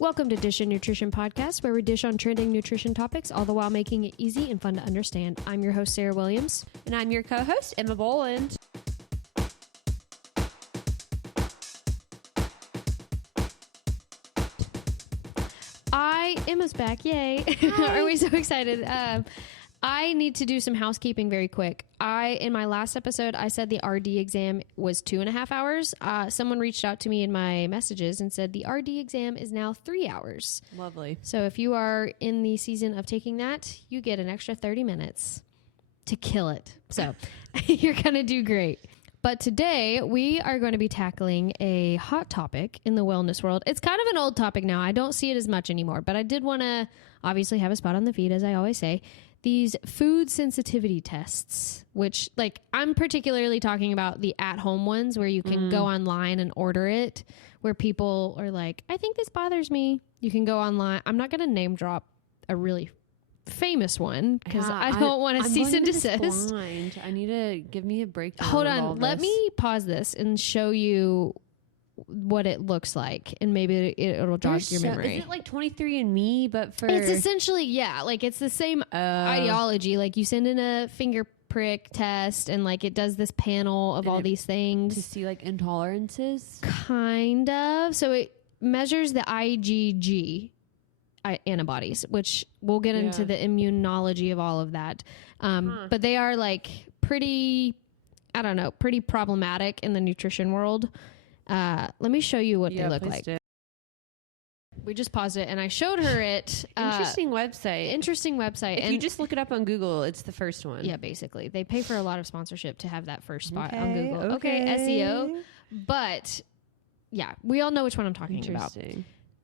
Welcome to Dishin Nutrition Podcast, where we dish on trending nutrition topics, all the while making it easy and fun to understand. I'm your host, Sarah Williams. And I'm your co-host, Emma Boland. Emma's back. Yay. Are we so excited? I need to do some housekeeping very quick. In my last episode, I said the RD exam was 2.5 hours. Someone reached out to me in my messages and said the RD exam is now 3 hours. Lovely. So if you are in the season of taking that, you get an extra 30 minutes to kill it. So you're going to do great. But today we are going to be tackling a hot topic in the wellness world. It's kind of an old topic now. I don't see it as much anymore, but I did want to obviously have a spot on the feed, as I always say. These food sensitivity tests, which, like, I'm particularly talking about the at-home ones where you can go online and order it, where people are like, I think this bothers me. You can go online. I'm not going to name drop a really famous one because I don't want to cease and desist. I need to give me a breakdown. Hold on. Let me pause this and show you what it looks like, and maybe it'll jog your memory. Is it like 23andMe, but for... It's essentially, yeah, like it's the same ideology. Like you send in a finger prick test and like it does this panel of all these things. To see like intolerances? Kind of. So it measures the IgG antibodies, which we'll get into the immunology of all of that. But they are like pretty problematic in the nutrition world. Let me show you what they look like. We just paused it and I showed her it. Interesting website. If you just look it up on Google, it's the first one. Yeah, basically. They pay for a lot of sponsorship to have that first spot on Google. Okay, SEO. But yeah, we all know which one I'm talking about.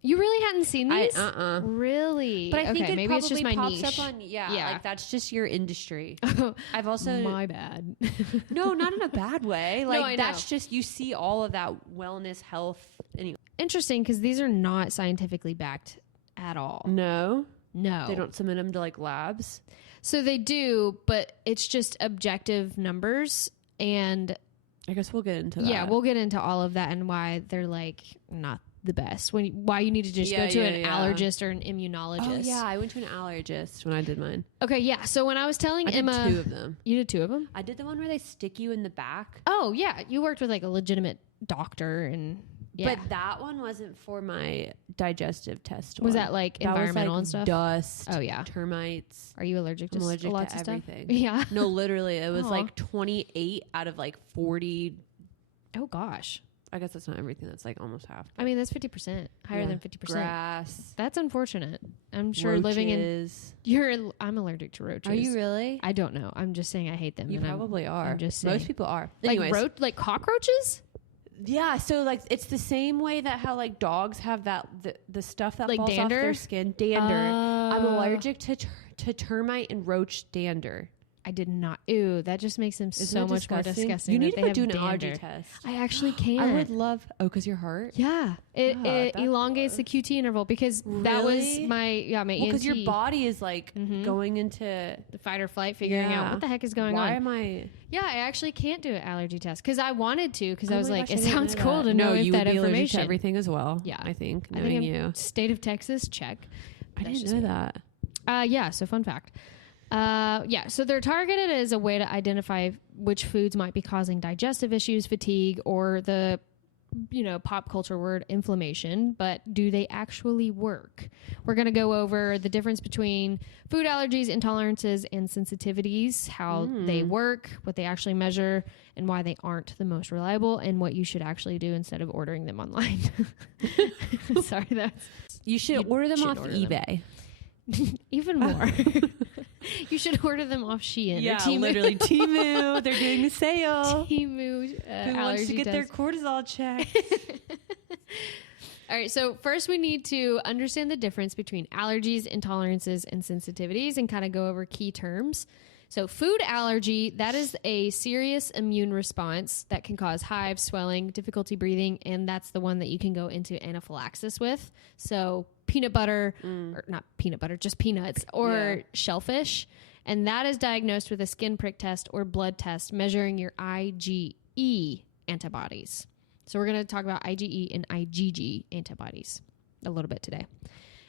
You really hadn't seen these? Really? But I think it maybe it's just my pops niche. up on, like that's just your industry. I've also... My bad. No, not in a bad way. Like no, that's just, you see all of that wellness, health. Anyway. Interesting, because these are not scientifically backed at all. No? No. They don't submit them to like labs? So they do, but it's just objective numbers, and... I guess we'll get into that. Yeah, we'll get into all of that and why they're like not the best. Why you need to just go to an allergist or an immunologist. Oh yeah, I went to an allergist when I did mine. Okay, yeah. So when I was telling Emma, I did 2 of them. You did 2 of them? I did the one where they stick you in the back. Oh yeah, you worked with like a legitimate doctor, and yeah. But that one wasn't for my digestive test. Was that like environmental and stuff? Dust. Oh yeah. Termites. Are you allergic to lots of everything? Stuff? Yeah. No, literally, it was like 28 out of like 40. Oh gosh. I guess that's not everything. That's like almost half. I mean, that's 50%. Higher than 50%. Grass. That's unfortunate. I'm sure roaches. Living in... I'm allergic to roaches. Are you really? I don't know. I'm just saying I hate them. You probably are. I'm just saying. Most people are. Anyways. Like cockroaches? Yeah. So like it's the same way that how like dogs have that the stuff that like falls dander? off their skin. Dander. I'm allergic to termite and roach dander. I did not. Ew, that just makes them so much more disgusting. You need to go do an allergy test. I actually can. I would love... Oh, because your heart? Yeah. It elongates the QT interval because that was my ENT. Because your body is like going into... the fight or flight, figuring out what the heck is going on. Why am I... Yeah, I actually can't do an allergy test because I wanted to because I was like, it sounds cool to know if that information. Allergic to everything as well. Yeah. I think, knowing you. State of Texas, check. I didn't know that. Yeah, so fun fact. So they're targeted as a way to identify which foods might be causing digestive issues, fatigue, or the, pop culture word inflammation, but do they actually work? We're going to go over the difference between food allergies, intolerances, and sensitivities, how they work, what they actually measure, and why they aren't the most reliable, and what you should actually do instead of ordering them online. Sorry, you should order them off eBay. Even more. You should order them off Shein. Yeah, or Temu. Literally Temu. They're doing a sale. Temu. Who wants to get their cortisol checked? All right. So first we need to understand the difference between allergies, intolerances, and sensitivities and kind of go over key terms. So food allergy, that is a serious immune response that can cause hives, swelling, difficulty breathing, and that's the one that you can go into anaphylaxis with. So peanut butter, or not peanut butter, just peanuts, or shellfish. And that is diagnosed with a skin prick test or blood test measuring your IgE antibodies. So we're going to talk about IgE and IgG antibodies. a little bit today.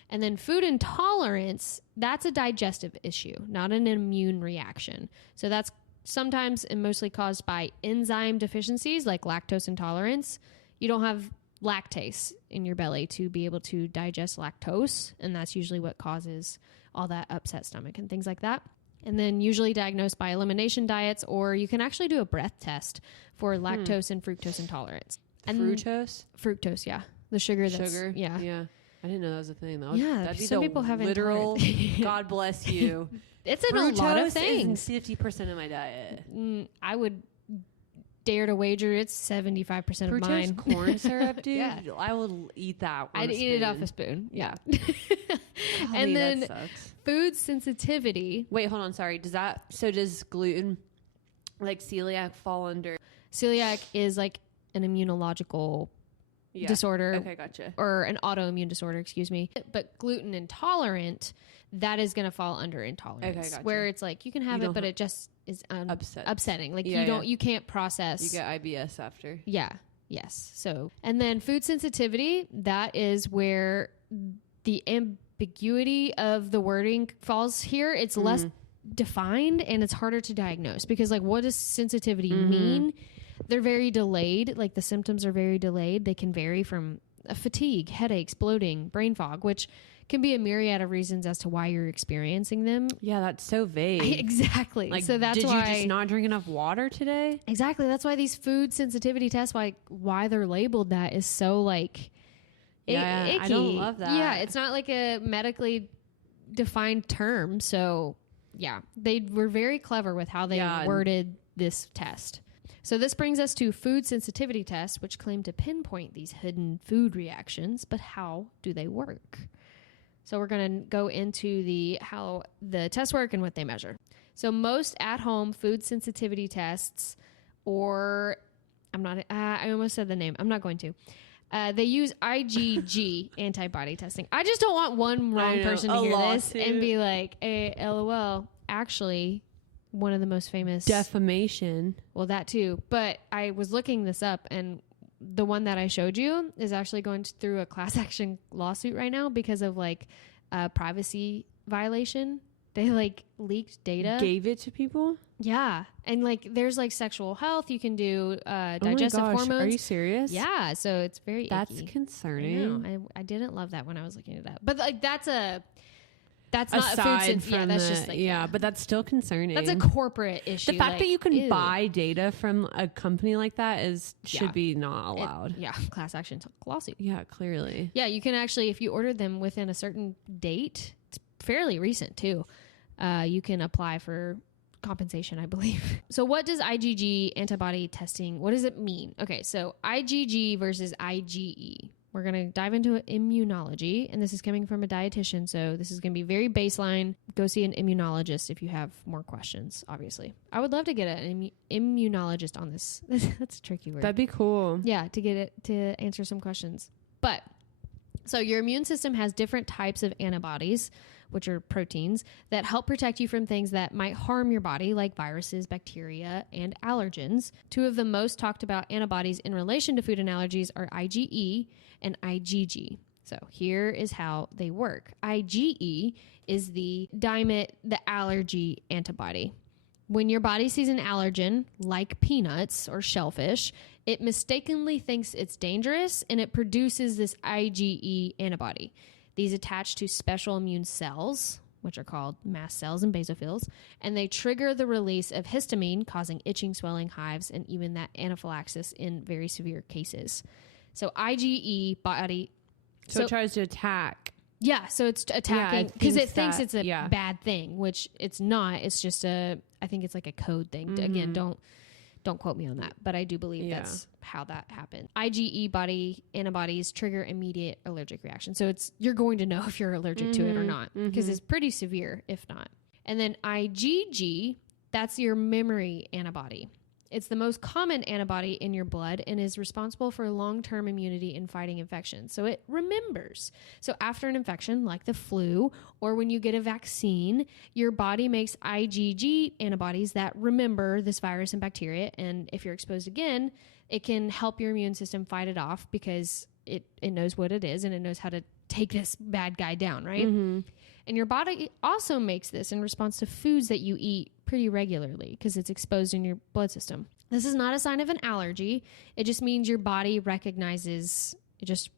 And then food intolerance, that's a digestive issue, not an immune reaction. So that's sometimes and mostly caused by enzyme deficiencies like lactose intolerance. You don't have lactase in your belly to be able to digest lactose, and that's usually what causes all that upset stomach and things like that. And then usually diagnosed by elimination diets, or you can actually do a breath test for lactose and fructose intolerance. And fructose, yeah. The sugar that's... Sugar? Yeah. Yeah. I didn't know that was a thing. That'd be some people have literal, God bless you. It's in a lot of things. Is 50% of my diet. I would dare to wager it's 75% of mine. Corn syrup, dude. Yeah. I will eat that. I'd eat it off a spoon. Yeah. And then that sucks. Food sensitivity. Wait, hold on. Sorry. Does gluten, like celiac, fall under? Celiac is like an immunological disorder. Okay, gotcha. Or an autoimmune disorder, excuse me. But gluten intolerant, that is going to fall under intolerance. Okay, gotcha. Where it's like you can have it, but it just is upsetting. Like you can't process. You get IBS after. Yeah. Yes. So, and then food sensitivity, that is where the ambiguity of the wording falls here. It's less defined and it's harder to diagnose because like what does sensitivity mean? They're very delayed. Like the symptoms are very delayed. They can vary from fatigue, headaches, bloating, brain fog, which can be a myriad of reasons as to why you're experiencing them. Yeah, that's so vague. Exactly. Like, so that's did why you just not drink enough water today? Exactly. That's why these food sensitivity tests, why they're labeled that is so like icky. I don't love that. Yeah, it's not like a medically defined term. So yeah, they were very clever with how they worded this test. So this brings us to food sensitivity tests, which claim to pinpoint these hidden food reactions, but how do they work? So we're going to go into how the tests work and what they measure. So most at-home food sensitivity tests, I almost said the name. I'm not going to. They use IgG antibody testing. I just don't want one wrong person to hear this and be like, hey, LOL, actually... one of the most famous defamation. Well, that too. But I was looking this up, and the one that I showed you is actually going through a class action lawsuit right now because of like privacy violation. They like leaked data, gave it to people. Yeah, and like there's like sexual health. You can do digestive hormones. Are you serious? Yeah, so it's very that's icky. concerning. I didn't love that when I was looking it up, but like that's not aside a food that's just like but that's still concerning. That's a corporate issue. The fact that you can buy data from a company like that should be not allowed. Class action lawsuit. Yeah, clearly. Yeah, you can actually, if you order them within a certain date, it's fairly recent too. You can apply for compensation, I believe. So what does IgG antibody testing, what does it mean? Okay, so IgG versus IgE. We're going to dive into immunology, and this is coming from a dietitian, so this is going to be very baseline. Go see an immunologist if you have more questions, obviously. I would love to get an immunologist on this. That's a tricky word. That'd be cool. Yeah, to get it to answer some questions. But, so your immune system has different types of antibodies, which are proteins, that help protect you from things that might harm your body, like viruses, bacteria, and allergens. Two of the most talked about antibodies in relation to food and allergies are IgE and IgG. So here is how they work. IgE is the allergy antibody. When your body sees an allergen, like peanuts or shellfish, it mistakenly thinks it's dangerous, and it produces this IgE antibody. These attach to special immune cells, which are called mast cells and basophils, and they trigger the release of histamine, causing itching, swelling, hives, and even that anaphylaxis in very severe cases. So IgE body... So it tries to attack. Yeah, so it's attacking because it thinks it's a bad thing, which it's not. It's just I think it's like a code thing. Mm-hmm. Again, don't quote me on that, but I do believe that's how that happened. IgE body antibodies trigger immediate allergic reaction. So you're going to know if you're allergic to it or not, because it's pretty severe if not. And then IgG, that's your memory antibody. It's the most common antibody in your blood and is responsible for long-term immunity in fighting infections. So it remembers. So after an infection, like the flu, or when you get a vaccine, your body makes IgG antibodies that remember this virus and bacteria. And if you're exposed again, it can help your immune system fight it off because it knows what it is and it knows how to take this bad guy down, right? Mm-hmm. And your body also makes this in response to foods that you eat pretty regularly because it's exposed in your blood system. This is not a sign of an allergy. It just means your body recognizes it just,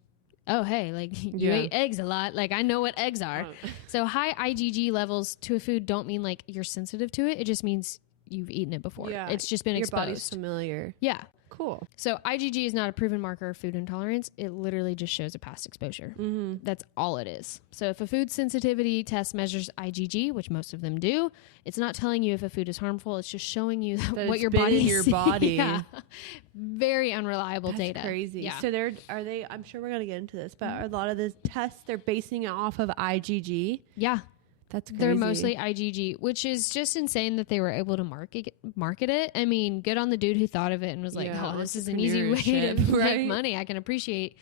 oh, hey, like you ate eggs a lot. Like I know what eggs are. So high IgG levels to a food don't mean like you're sensitive to it. It just means you've eaten it before. Yeah. It's just been exposed. Your body's familiar. Yeah. Cool. So IgG is not a proven marker of food intolerance. It literally just shows a past exposure. Mm-hmm. That's all it is. So if a food sensitivity test measures IgG, which most of them do, it's not telling you if a food is harmful. It's just showing you what your body in your body. Yeah. Very unreliable data. Crazy. Yeah. So are they? I'm sure we're gonna get into this, but are a lot of the tests they're basing it off of IgG? Yeah. That's crazy. They're mostly IgG, which is just insane that they were able to market it. I mean, good on the dude who thought of it and was like, oh, this is an easy way to make money. I can appreciate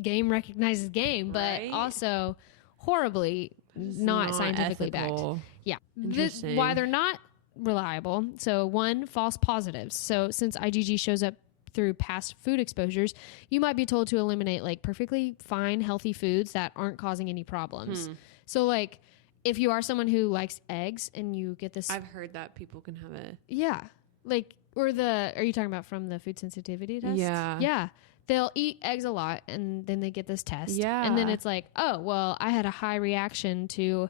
game recognizes game, but also horribly not scientifically ethical. backed. Yeah. Why they're not reliable. So one, false positives. So since IgG shows up through past food exposures, you might be told to eliminate like perfectly fine, healthy foods that aren't causing any problems. So like, if you are someone who likes eggs and you get this... I've heard that people can have it. Yeah. Like, are you talking about from the food sensitivity test? Yeah. Yeah. They'll eat eggs a lot and then they get this test. Yeah. And then it's like, oh, well, I had a high reaction to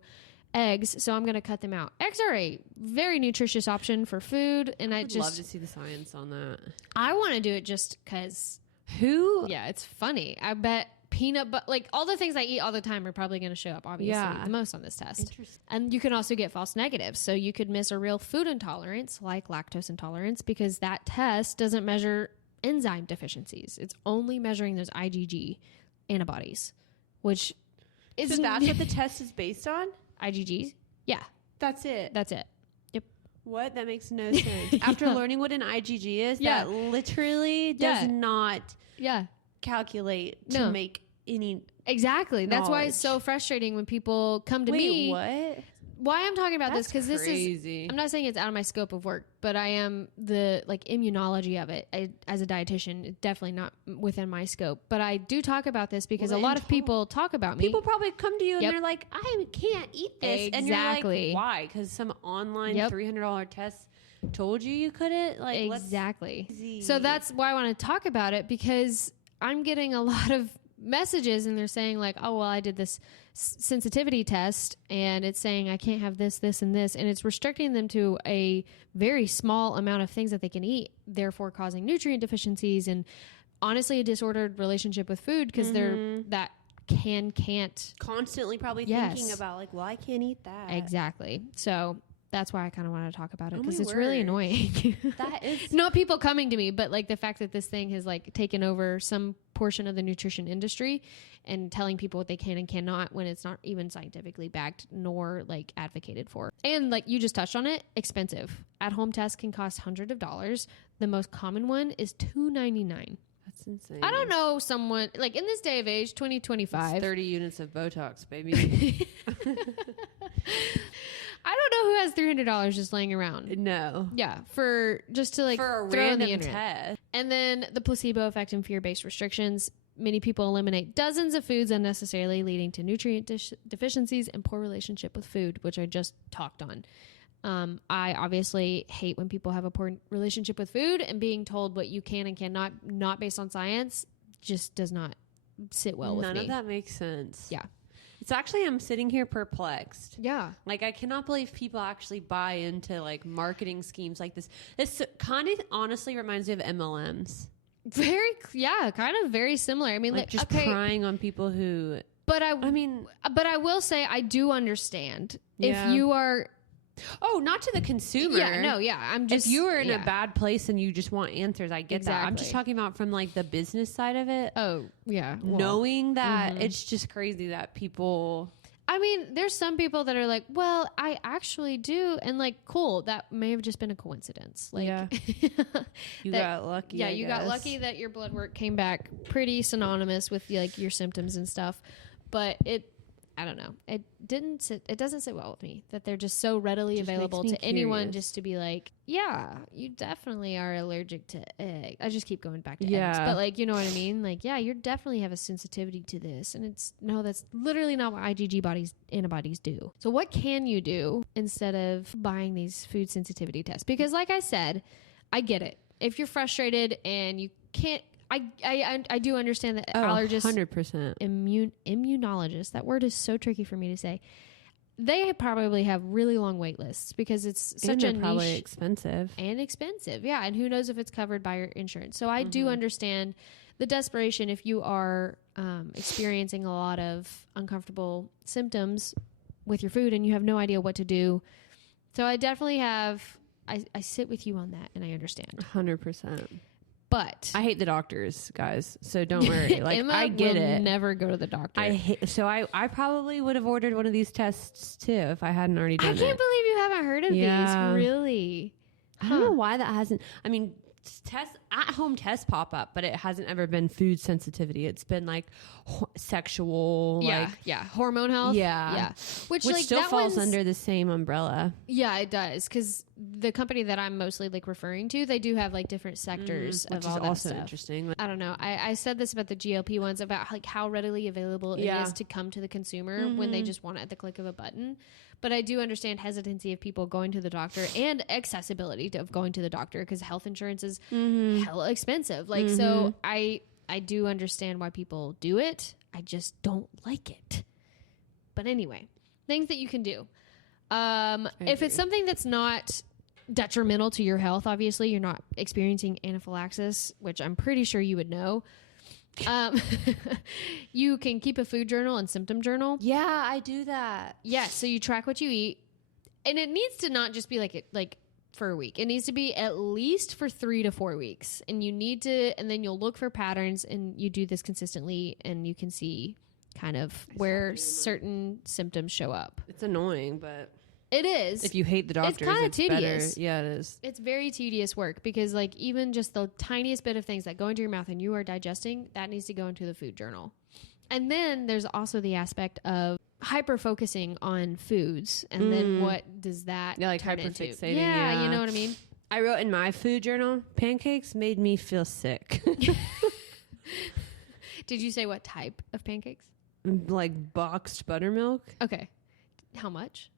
eggs, so I'm going to cut them out. Eggs are a very nutritious option for food. And I would love to see the science on that. I want to do it just because... Yeah, it's funny. I bet... peanut butter, like all the things I eat all the time are probably going to show up obviously the most on this test. And you can also get false negatives. So you could miss a real food intolerance like lactose intolerance because that test doesn't measure enzyme deficiencies. It's only measuring those IgG antibodies, which is... So that's what the test is based on? IgGs? Yeah. That's it? That's it. Yep. What? That makes no sense. After learning what an IgG is, that literally does not... calculate to make any exactly knowledge. That's why it's so frustrating when people come to me. What? Why I'm talking about this because this is I'm not saying it's out of my scope of work, but I am the like immunology of it as a dietitian. It's definitely not within my scope, but I do talk about this because a lot of people talk about me. People probably come to you and they're like, I can't eat this, and you're like, why? Because some online $300 test told you couldn't. Like exactly. So that's why I want to talk about it because I'm getting a lot of messages and they're saying like, oh, well, I did this sensitivity test and it's saying I can't have this, this, and this. And it's restricting them to a very small amount of things that they can eat, therefore causing nutrient deficiencies and honestly a disordered relationship with food because they're that can't. Constantly probably thinking about like, well, I can't eat that. Exactly. So... that's why I kind of want to talk about it because it's really annoying. That is not people coming to me, but like the fact that this thing has like taken over some portion of the nutrition industry and telling people what they can and cannot when it's not even scientifically backed nor like advocated for. And like you just touched on it, expensive. At-home tests can cost hundreds of dollars. The most common one is $2.99. That's insane. I don't know someone like in this day of age, 2025, 30 units of Botox, baby. I don't know who has $300 just laying around. No. Yeah, for just to like for a throw random in the internet. test. And then the placebo effect and fear-based restrictions. Many people eliminate dozens of foods unnecessarily, leading to nutrient deficiencies and poor relationship with food, which I just talked on. I obviously hate when people have a poor relationship with food, and being told what you can and cannot, not based on science, just does not sit well with me. None of that makes sense. Yeah. It's actually, I'm sitting here perplexed. Yeah. Like, I cannot believe people actually buy into, like, marketing schemes like this. This kind of honestly reminds me of MLMs. Kind of very similar. I mean, like just prying on people who... But I will say I do understand. If you are... Oh, not to the consumer. I'm just... If you are in a bad place and you just want answers, I get that. I'm just talking about from like the business side of it. Oh, yeah. Well, knowing that it's just crazy that people... I mean, there's some people that are like, well, I actually do. And like, cool, that may have just been a coincidence. Like, you got lucky. Yeah, you got lucky that your blood work came back pretty synonymous with like your symptoms and stuff. But I don't know. It doesn't sit well with me that they're just so readily available to anyone just to be like, yeah, you definitely are allergic to egg. I just keep going back to eggs. But like, you know what I mean? Like, yeah, you definitely have a sensitivity to this. And that's literally not what IgG antibodies do. So what can you do instead of buying these food sensitivity tests? Because like I said, I get it. If you're frustrated and you can't, I do understand that allergists, 100%. Immunologists, that word is so tricky for me to say. They probably have really long wait lists because it's such a niche. Probably expensive. Yeah. And who knows if it's covered by your insurance. So I do understand the desperation if you are experiencing a lot of uncomfortable symptoms with your food and you have no idea what to do. So I definitely I sit with you on that and I understand. 100%. But I hate the doctors, guys. So don't worry. Like Emma I get will it. Never go to the doctor. I probably would have ordered one of these tests too if I hadn't already done it. I can't believe you haven't heard of these. Really? I don't know why that hasn't. I mean, at-home tests pop up, but it hasn't ever been food sensitivity. It's been like sexual, hormone health, which like, still falls under the same umbrella. Yeah, it does, because the company that I'm mostly like referring to, they do have like different sectors of all that also stuff. Interesting. I don't know. I said this about the GLP ones about like how readily available it is to come to the consumer when they just want it at the click of a button. But I do understand hesitancy of people going to the doctor and accessibility of going to the doctor because health insurance is hella expensive. Like, so I do understand why people do it. I just don't like it. But anyway, things that you can do. If it's something that's not detrimental to your health, obviously you're not experiencing anaphylaxis, which I'm pretty sure you would know. You can keep a food journal and symptom journal. Yeah, I do that. Yeah, so you track what you eat, and it needs to not just be like for a week. It needs to be at least for 3 to 4 weeks, and then you'll look for patterns, and you do this consistently, and you can see kind of where certain symptoms show up. It's annoying, but it is. If you hate the doctors, it's kind of tedious. Better. Yeah, it is. It's very tedious work because like even just the tiniest bit of things that go into your mouth and you are digesting, that needs to go into the food journal. And then there's also the aspect of hyper focusing on foods, and then what does that turn into? Yeah, you know what I mean? I wrote in my food journal, pancakes made me feel sick. Did you say what type of pancakes? Like boxed buttermilk. Okay. How much?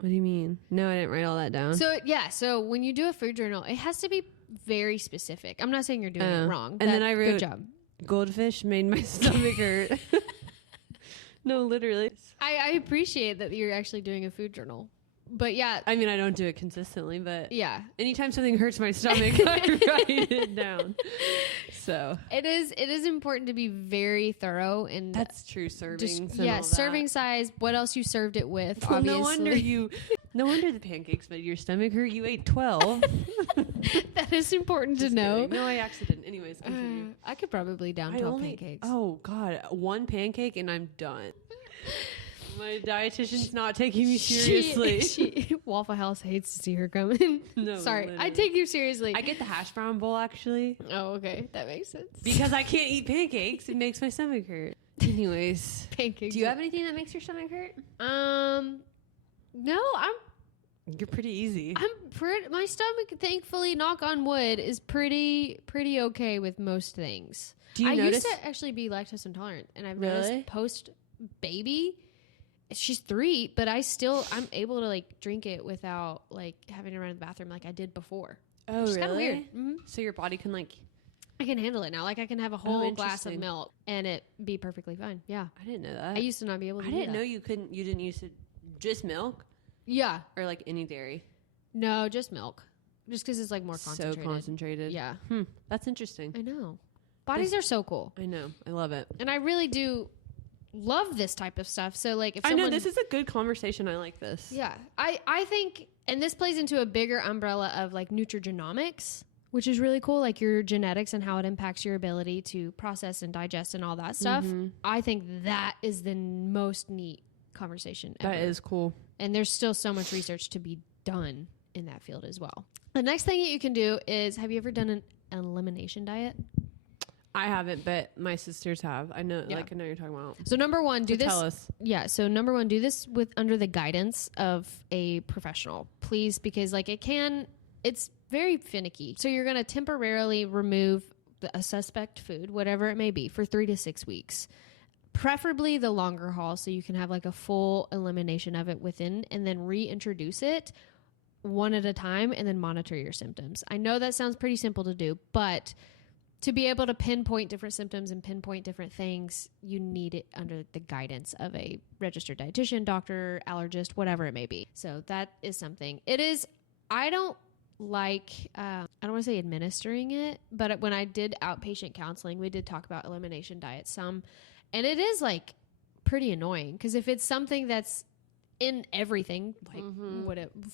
What do you mean? No, I didn't write all that down. So when you do a food journal, it has to be very specific. I'm not saying you're doing it wrong. And then I wrote, good job. Goldfish made my stomach hurt. No, literally. I appreciate that you're actually doing a food journal. But yeah. I mean, I don't do it consistently, but yeah. Anytime something hurts my stomach, I write it down. So it is important to be very thorough, and that's true. Servings, serving size. What else you served it with? Well, obviously. No wonder the pancakes made your stomach hurt. You ate 12. That is important to know. Kidding. No, I actually didn't. Anyways, continue. I could probably down 12 pancakes. Oh God, one pancake and I'm done. My dietitian's not taking me seriously. Waffle House hates to see her coming. No, sorry, literally. I take you seriously. I get the hash brown bowl actually. Oh, okay, that makes sense. Because I can't eat pancakes, it makes my stomach hurt. Anyways, pancakes. Do you have anything that makes your stomach hurt? No, You're pretty easy. My stomach, thankfully, knock on wood, is pretty okay with most things. Do you notice? Used to actually be lactose intolerant, and I've noticed post baby. She's 3, but I'm able to like drink it without like having to run to the bathroom like I did before. Oh, really? Kind of weird. Mm-hmm. So your body can I can handle it now. Like I can have a whole glass of milk and it be perfectly fine. Yeah, I didn't know that. I used to not be able to. I didn't know you couldn't. You didn't use just milk. Yeah, or like any dairy. No, just milk. Just because it's like more concentrated. So concentrated. Yeah, that's interesting. I know. Bodies are so cool. I know. I love it, and I really do love this type of stuff. So like if I know this is a good conversation. I like this. Yeah. I think, and this plays into a bigger umbrella of like nutrigenomics, which is really cool, like your genetics and how it impacts your ability to process and digest and all that stuff. I think that is the most neat conversation ever. That is cool. And there's still so much research to be done in that field as well. The next thing that you can do is, have you ever done an elimination diet? I haven't, but my sisters have. I know, like I know you're talking about. So number one, do this. Tell us. Yeah. So number one, do this under the guidance of a professional, please, because like it's very finicky. So you're going to temporarily remove a suspect food, whatever it may be, for 3 to 6 weeks. Preferably the longer haul, so you can have like a full elimination of it within, and then reintroduce it one at a time, and then monitor your symptoms. I know that sounds pretty simple to do, but to be able to pinpoint different symptoms and pinpoint different things, you need it under the guidance of a registered dietitian, doctor, allergist, whatever it may be. So that is something. It is, I don't want to say administering it, but when I did outpatient counseling, we did talk about elimination diet some, and it is like pretty annoying because if it's something that's in everything, like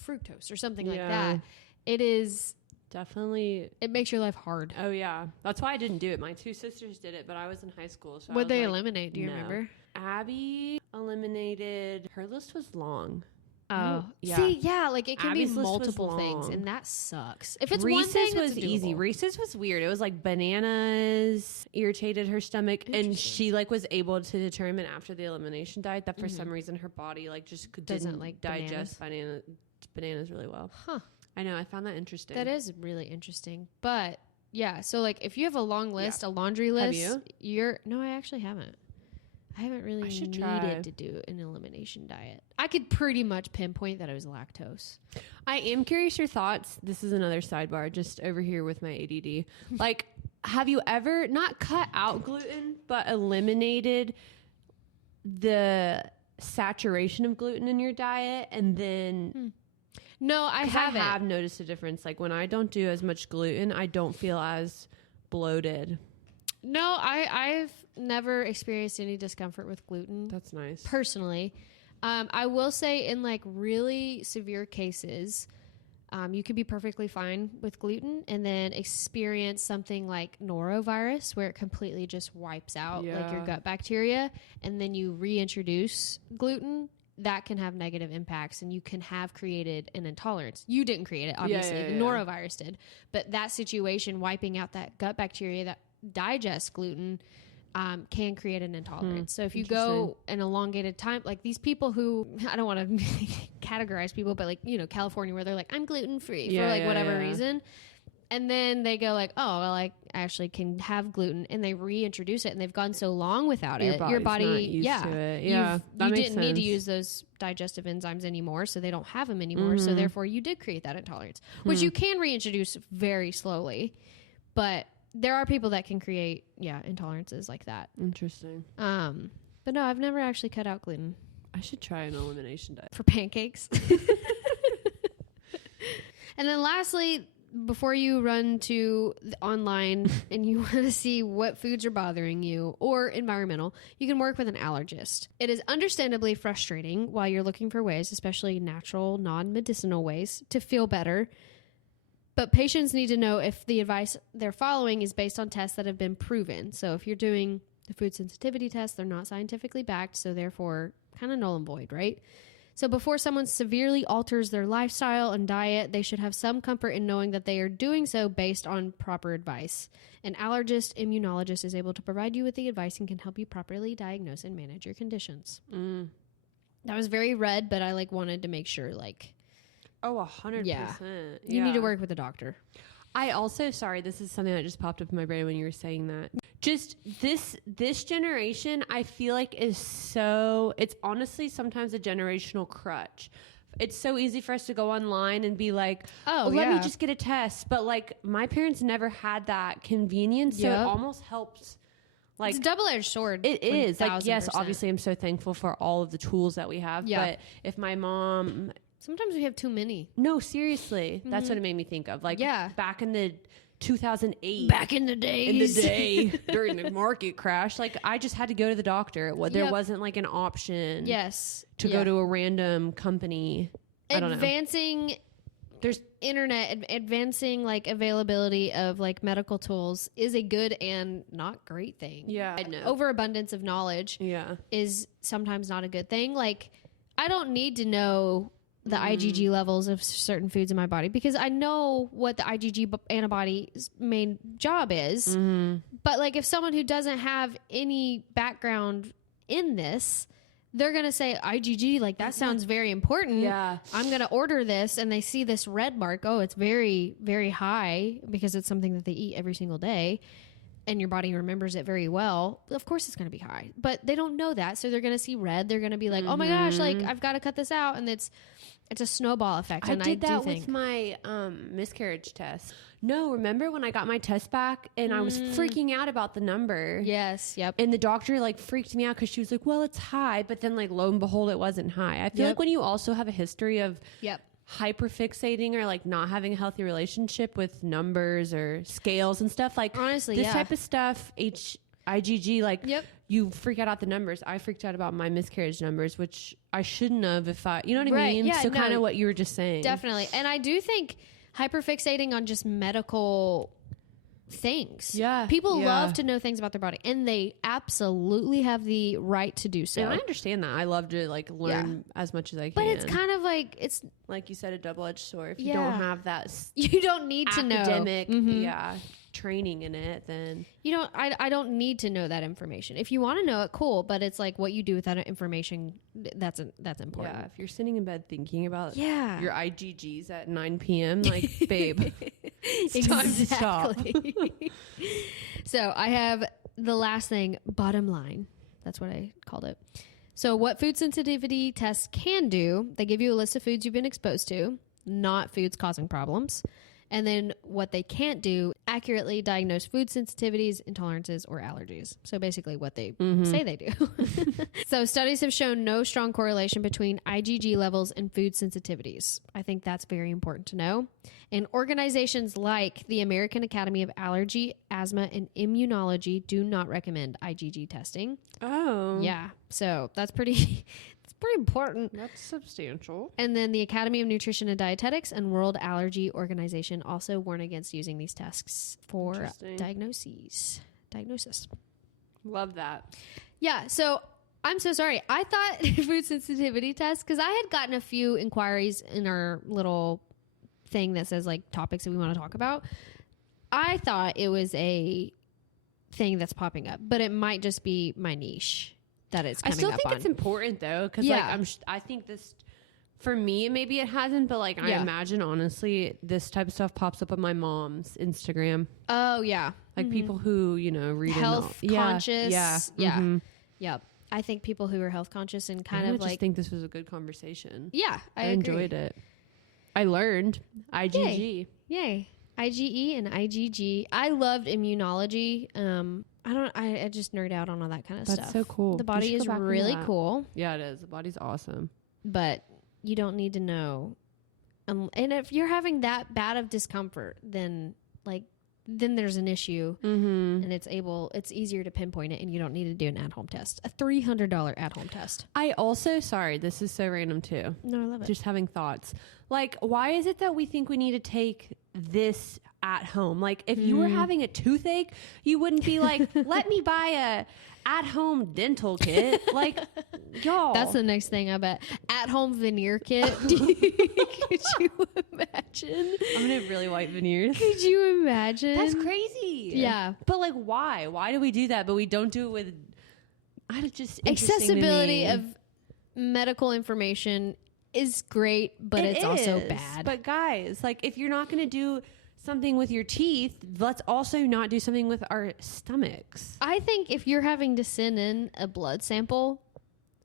fructose or something like that, it is definitely, it makes your life hard. Oh yeah, that's why I didn't do it. My 2 sisters did it, but I was in high school. So what'd they eliminate? Do you remember? Abby eliminated, her list was long. Oh, yeah. See, yeah, like it can Abby's be multiple things, and that sucks. If it's Reese's one thing, was easy. Reese's was weird. It was like bananas irritated her stomach, and she like was able to determine after the elimination diet that for some reason her body like just didn't like digest bananas really well. Huh. I know. I found that interesting. That is really interesting. But yeah, so like if you have a long list, a laundry list, have you? No, I actually haven't. I haven't really needed to do an elimination diet. I could pretty much pinpoint that it was lactose. I am curious your thoughts. This is another sidebar just over here with my ADD. Like, have you ever not cut out gluten, but eliminated the saturation of gluten in your diet and then... No, I haven't. I have noticed a difference. Like when I don't do as much gluten, I don't feel as bloated. No, I've never experienced any discomfort with gluten. That's nice. Personally. I will say in like really severe cases, you could be perfectly fine with gluten and then experience something like norovirus where it completely just wipes out like your gut bacteria, and then you reintroduce gluten. That can have negative impacts, and you can have created an intolerance. You didn't create it, obviously. The norovirus did. But that situation, wiping out that gut bacteria that digests gluten, can create an intolerance. So if you go an elongated time, like these people who, I don't want to categorize people, but like, you know, California where they're like, I'm gluten-free for like whatever reason. And then they go like, oh, well, I actually can have gluten, and they reintroduce it, and they've gone so long without it. Your body, not used to it. Yeah, you didn't need to use those digestive enzymes anymore, so they don't have them anymore. So therefore, you did create that intolerance, which you can reintroduce very slowly. But there are people that can create, intolerances like that. Interesting. But no, I've never actually cut out gluten. I should try an elimination diet for pancakes. And then lastly, before you run to online and you want to see what foods are bothering you or environmental, you can work with an allergist. It is understandably frustrating while you're looking for ways, especially natural, non-medicinal ways, to feel better. But patients need to know if the advice they're following is based on tests that have been proven. So if you're doing the food sensitivity test, they're not scientifically backed, so therefore kind of null and void, right? So before someone severely alters their lifestyle and diet, they should have some comfort in knowing that they are doing so based on proper advice. An allergist, immunologist is able to provide you with the advice and can help you properly diagnose and manage your conditions. That was very red, but I wanted to make sure Oh, 100%. Yeah. You need to work with a doctor. I also, sorry, this is something that just popped up in my brain when you were saying that. Just this generation, I feel like it's honestly sometimes a generational crutch. It's so easy for us to go online and be like, let me just get a test. But my parents never had that convenience. So it almost helps. It's a double-edged sword. It is. Yes, obviously I'm so thankful for all of the tools that we have. Yeah. But if my mom... Sometimes we have too many. No, seriously. That's what it made me think of. Back in the 2008. Back in the days. During the market crash. I just had to go to the doctor. There wasn't an option. Yes. To go to a random company. I don't know. Advancing... There's internet, advancing availability of medical tools is a good and not great thing. Yeah. I know. Overabundance of knowledge is sometimes not a good thing. I don't need to know the IgG levels of certain foods in my body, because I know what the IgG antibody's main job is. Mm-hmm. But like if someone who doesn't have any background in this, they're going to say IgG, like that sounds very important. Yeah. I'm going to order this, and they see this red mark. Oh, it's very, very high because it's something that they eat every single day. And your body remembers it very well. Of course it's going to be high, but they don't know that. So they're going to see red. They're going to be like, oh my gosh, like I've got to cut this out. And it's a snowball effect. And I did that with my miscarriage test. No, remember when I got my test back and I was freaking out about the number? Yes. Yep. And the doctor like freaked me out because she was like, well, it's high. But then like lo and behold, it wasn't high. I feel like when you also have a history of hyperfixating or like not having a healthy relationship with numbers or scales and stuff, like honestly, this type of stuff, IgG, like you freak out the numbers. I freaked out about my miscarriage numbers, which I shouldn't have if I, you know what I mean? Yeah, so kind of what you were just saying. Definitely. And I do think hyperfixating on just medical things. Yeah. People love to know things about their body, and they absolutely have the right to do so. And I understand that. I love to like learn as much as I can. But it's kind of like, it's like you said, a double-edged sword. If you don't have that you don't need to know academic training in it, then you don't, I don't need to know that information. If you want to know it, cool. But it's like what you do with that information, that's important. Yeah. If you're sitting in bed thinking about your IgGs at 9 p.m., like, babe, it's time to stop. So I have the last thing, bottom line. That's what I called it. So what food sensitivity tests can do, they give you a list of foods you've been exposed to, not foods causing problems. And then what they can't do, accurately diagnose food sensitivities, intolerances, or allergies. So basically what they say they do. So studies have shown no strong correlation between IgG levels and food sensitivities. I think that's very important to know. And organizations like the American Academy of Allergy, Asthma, and Immunology do not recommend IgG testing. Oh. Yeah. So that's pretty important. That's substantial. And then the Academy of Nutrition and Dietetics and World Allergy Organization also warn against using these tests for diagnosis. Love that. Yeah. So I'm so sorry. I thought food sensitivity tests, because I had gotten a few inquiries in our little thing that says like topics that we want to talk about. I thought it was a thing that's popping up, but it might just be my niche that it's coming up on. I still think it's important though, because like I think this, for me, maybe it hasn't, but like I imagine honestly this type of stuff pops up on my mom's Instagram. Oh yeah, like people who read health conscious. Yeah. Yep. I think people who are health conscious and kind of I just think this was a good conversation. Yeah, I enjoyed it. I learned IgG. Yay. IgE and IgG. I loved immunology. I just nerd out on all that kind of stuff. That's so cool. The body is really cool. Yeah, it is. The body's awesome. But you don't need to know. And if you're having that bad of discomfort, then there's an issue, and it's easier to pinpoint it, and you don't need to do an at-home test. A $300 at-home test. I also, sorry, this is so random too. No, I love it. Just having thoughts. Like, why is it that we think we need to take this at home? Like, if you were having a toothache, you wouldn't be like, let me buy a at-home dental kit. Like, y'all. That's the next thing, I bet. At-home veneer kit. Could you imagine? I'm gonna have really white veneers. Could you imagine? That's crazy. Yeah. But like, why? Why do we do that? But we don't do it with, accessibility of medical information is great, but it's also bad. But guys, like, if you're not gonna do something with your teeth, let's also not do something with our stomachs. I think if you're having to send in a blood sample,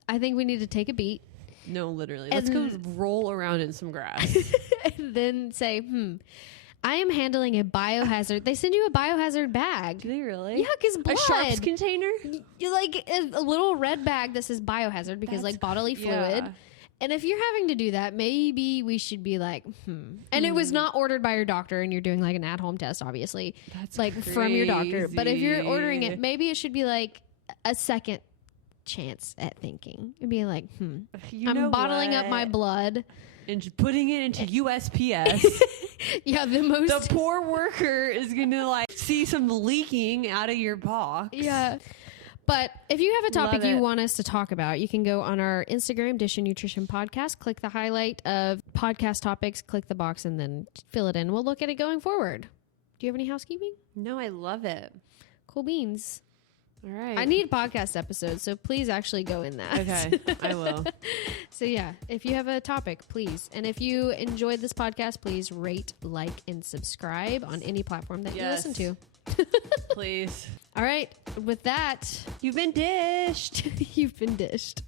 I think we need to take a beat. No, literally. Let's go roll around in some grass. And then say, I am handling a biohazard. They send you a biohazard bag. Do they really? Yeah, because blood. A sharps container? You like a little red bag that says biohazard because like bodily fluid. And if you're having to do that, maybe we should be like, And it was not ordered by your doctor, and you're doing like an at-home test, obviously. That's like crazy. From your doctor. But if you're ordering it, maybe it should be like a second chance at thinking. And being like, I'm bottling up my blood. And just putting it into USPS. Yeah, the poor worker is going to like see some leaking out of your box. Yeah. But if you have a topic Love you it. want us to talk about, you can go on our Instagram, Dishin Nutrition Podcast, click the highlight of podcast topics, click the box, and then fill it in. We'll look at it going forward. Do you have any housekeeping? No, I love it. Cool beans. All right. I need podcast episodes, so please actually go in that. Okay, I will. So yeah, if you have a topic, please. And if you enjoyed this podcast, please rate, like, and subscribe on any platform that Yes. you listen to. Please. All right. With that, You've been dished. you've been dished.